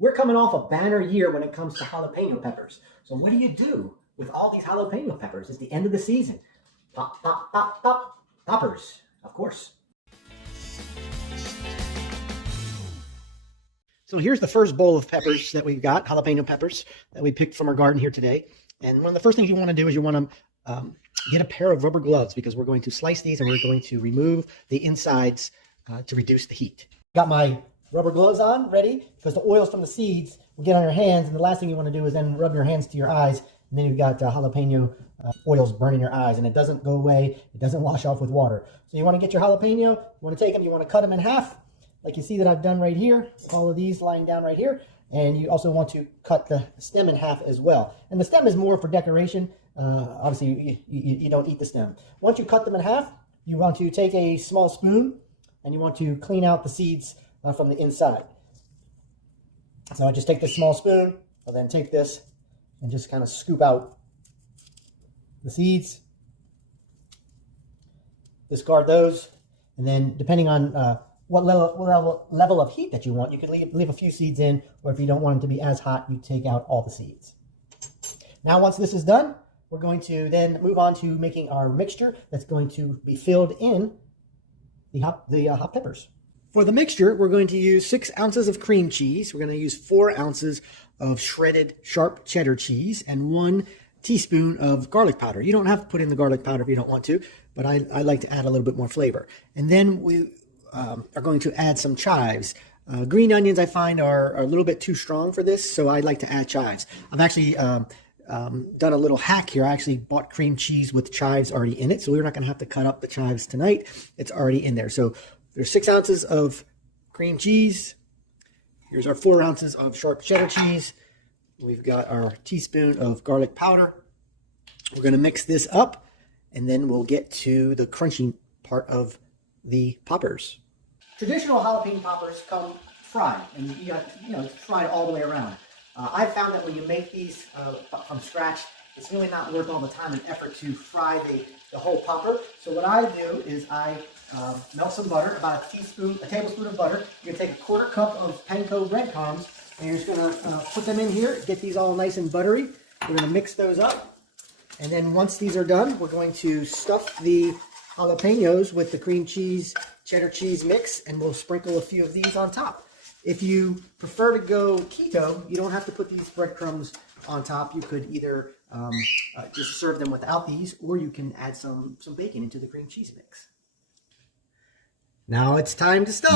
We're coming off a banner year when it comes to jalapeno peppers. So what do you do with all these jalapeno peppers? It's the end of the season. Pop, pop, pop, pop, poppers, of course. So here's the first bowl of peppers that we've got, jalapeno peppers, that we picked from our garden here today. And one of the first things you want to do is you want to get a pair of rubber gloves because we're going to slice these and we're going to remove the insides to reduce the heat. Got my rubber gloves on, ready, because the oils from the seeds will get on your hands, and the last thing you want to do is then rub your hands to your eyes, and then you've got jalapeno oils burning your eyes, and it doesn't go away, it doesn't wash off with water. So you want to get your jalapeno, you want to take them, you want to cut them in half, like you see that I've done right here, all of these lying down right here, and you also want to cut the stem in half as well. And the stem is more for decoration. Obviously, you don't eat the stem. Once you cut them in half, you want to take a small spoon, and you want to clean out the seeds from the inside. So I just take this small spoon, I'll then take this and just kind of scoop out the seeds, discard those, and then depending on what level of heat that you want, you could leave a few seeds in, or if you don't want them to be as hot, you take out all the seeds. Now once this is done, we're going to then move on to making our mixture that's going to be filled in the hot peppers. For the mixture, we're going to use 6 ounces of cream cheese. We're going to use 4 ounces of shredded sharp cheddar cheese and 1 teaspoon of garlic powder. You don't have to put in the garlic powder if you don't want to, but I like to add a little bit more flavor. And then we are going to add some chives. Green onions I find are a little bit too strong for this, so I like to add chives. I've actually done a little hack here. I actually bought cream cheese with chives already in it, so we're not going to have to cut up the chives tonight. It's already in there. So there's 6 ounces of cream cheese. Here's our 4 ounces of sharp cheddar cheese. We've got our teaspoon of garlic powder. We're going to mix this up, and then we'll get to the crunchy part of the poppers. Traditional jalapeno poppers come fried, and it's fried all the way around. I've found that when you make these from scratch, it's really not worth all the time and effort to fry the whole popper. So what I do is I melt some butter, about a tablespoon of butter. You're going to take a 1/4 cup of panko breadcrumbs, and you're just going to put them in here, get these all nice and buttery. We're going to mix those up. And then once these are done, we're going to stuff the jalapenos with the cream cheese, cheddar cheese mix, and we'll sprinkle a few of these on top. If you prefer to go keto, you don't have to put these breadcrumbs on top. You could either just serve them without these, or you can add some bacon into the cream cheese mix. Now it's time to stuff.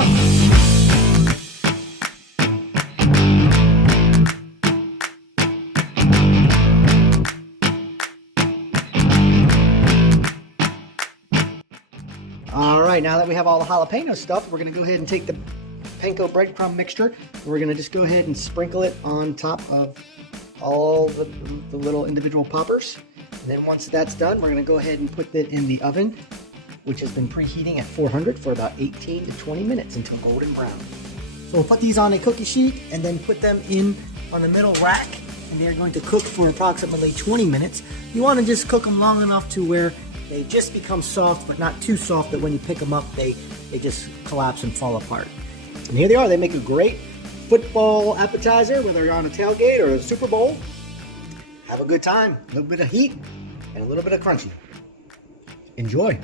All right, now that we have all the jalapeno stuff, we're going to go ahead and take the panko breadcrumb mixture. We're going to just go ahead and sprinkle it on top of all the little individual poppers. And then once that's done, we're going to go ahead and put it in the oven, which has been preheating at 400 for about 18 to 20 minutes until golden brown. So we'll put these on a cookie sheet and then put them in on the middle rack, and they're going to cook for approximately 20 minutes. You want to just cook them long enough to where they just become soft, but not too soft that when you pick them up, they just collapse and fall apart. And here they are. They make a great football appetizer, whether you're on a tailgate or a Super Bowl. Have a good time. A little bit of heat and a little bit of crunchy. Enjoy.